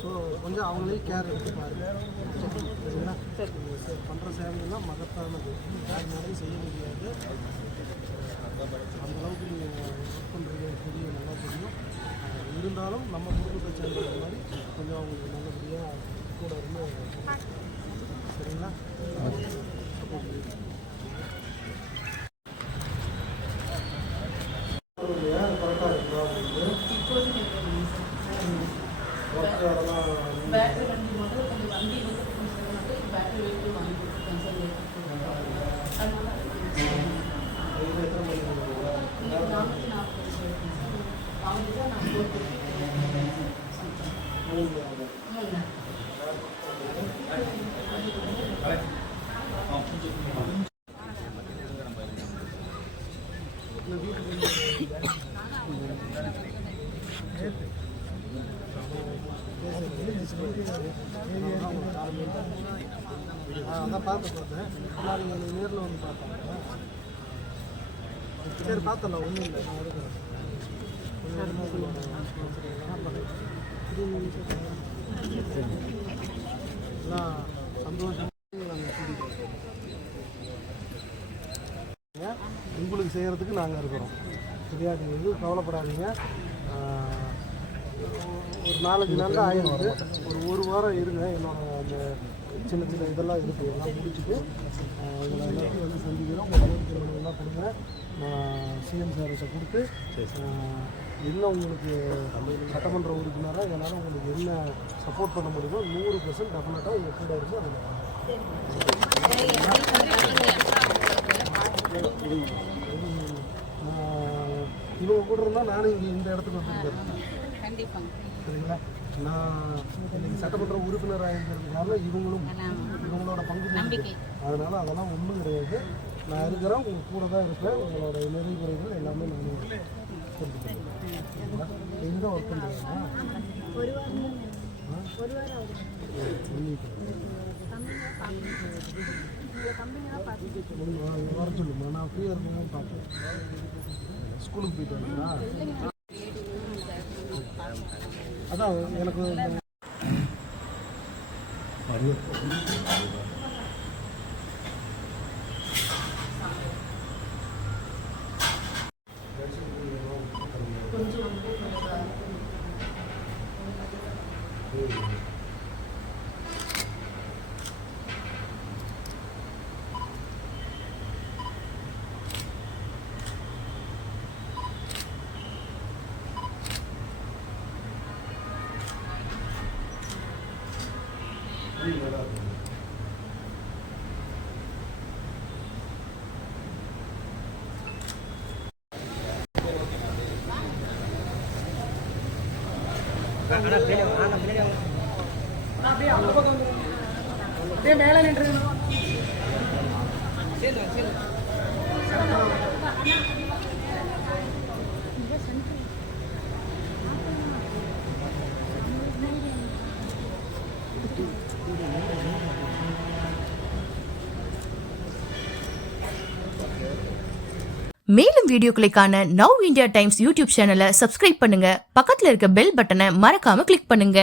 So கொஞ்சம் அவங்களே care எடுத்து பாருங்க. சரிங்களா? பண்ணுற சேவைகள்லாம் மகத்தானது, யாருனாலையும் செய்ய முடியாது. அந்தளவுக்கு நீங்கள் ஒர்க் பண்ணுறது தெரியும், நல்லா தெரியும். இருந்தாலும் நம்ம குடும்பத்தை சேர்ந்த மாதிரி கொஞ்சம் அவங்களுக்கு நல்லபடியாக கூட இருந்து. சரிங்களா? கரெக்டாக இருக்கா பேட்டரி வண்டி மட்டும் கொஞ்சம் வண்டி வந்து பேட்டரி வெயிட்டு வாங்கி கொடுத்துருக்கேன் சார். அதான் பார்த்தேன். நீங்கள் நேரில் வந்து பார்த்தாங்க. சரி பார்த்தலாம், ஒன்றும் இல்லை, நான் எடுக்கிறேன். எல்லாம் சந்தோஷம். உங்களுக்கு செய்கிறதுக்கு நாங்கள் இருக்கிறோம். சரியா? நீங்கள் எதுவும் கவலைப்படாதீங்க. ஒரு 4-5 நாள் தான் ஆகிடுது. ஒரு வாரம் இருங்க. என்னோட அந்த சின்ன சின்ன இதெல்லாம் இருக்குது, எல்லாம் முடிச்சுட்டு இதில் எல்லாத்தையும் வந்து சந்திக்கிறோம். எல்லாம் கொடுங்க. சிஎம் சார்கிட்ட கொடுத்து என்ன உங்களுக்கு சட்டமன்ற உறுப்பினராக என்னால் உங்களுக்கு என்ன சப்போர்ட் பண்ண முடியுமோ 100% டெஃபினட்டாக உங்கள் கூட இருந்து இவங்க கூட இருந்தால் நானும் இங்கே இந்த இடத்துக்கு வந்துருக்கேன். சரிங்களா? நான் இன்னைக்கு சட்டமன்ற உறுப்பினராக இருக்கிறதுனால இவங்களோட பங்கு. அதனால் அதெல்லாம் ஒன்றும் கிடையாது. நான் இருக்கிறேன், உங்கள் கூட தான் இருப்பேன். உங்களோட நிறைகுறைகள் எல்லாமே நான் கொடுத்துருக்கேன். எங்கே ஒர்க் பண்ணுறீங்களா? வர சொல்லுமா, நான் ஃப்ரீயாக இருக்கணும் பார்ப்பேன். ஸ்கூலுக்கு போயிட்டு வரீங்களா? அதான் எனக்கு அப்படியே மேலே நின்று மேலும் வீடியோக்களை காண நவ் இந்தியா டைம்ஸ் யூடியூப் சேனலை சப்ஸ்கிரைப் பண்ணுங்க. பக்கத்துல இருக்க பெல் பட்டனை மறக்காம கிளிக் பண்ணுங்க.